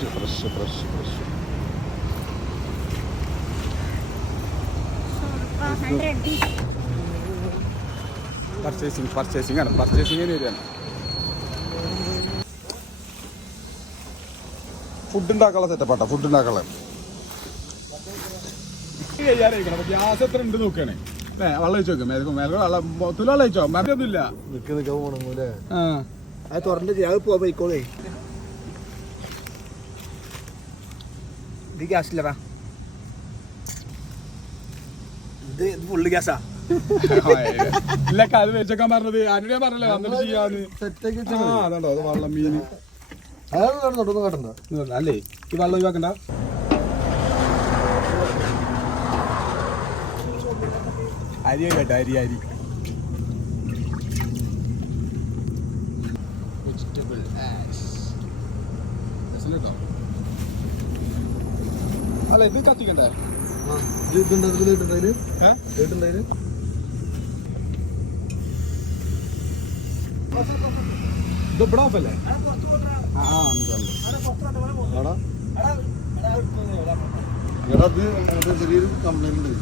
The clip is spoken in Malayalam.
Fresh fresh fresh fresh. Purchasing ആണ്, പർച്ചേസിങ്ങിന് വരികയാണ്. ഫുഡ് ഉണ്ടാക്കാനുള്ള സെറ്റപ്പാട്ടോ, ഫുഡ് ഉണ്ടാക്കാനുള്ള ഗ്യാസ് എത്ര ഉണ്ട് നോക്കുകയാണേ. വെള്ളം ഒഴിച്ചു നോക്കും, വെള്ളം വെള്ളം ഒഴിച്ചോ, മറ്റൊന്നുമില്ല. ഇത് ഗ്യാസില്ലടാ, ഇത് ഫുള്ള് ഗ്യാസാ. ഇല്ല അത് വെച്ചേക്കാൻ പറഞ്ഞത് ആരുടെ പറഞ്ഞല്ലേ വന്നിട്ട് ചെയ്യാന്ന്. അതാണ്ടോ അത് വെള്ളം മീൻ അല്ലേ, ഈ വെള്ളം ഒഴിവാക്കണ്ട. അരി കേട്ടോ, അരി അരി വെജിറ്റബിൾ കേട്ടോ. അല്ല ഇത് കത്തിക്കണ്ടേ? ഇത് ഇവിടെ ഓഫല്ലേ? ചെറിയൊരു കംപ്ലൈന്റ് ഉണ്ട്.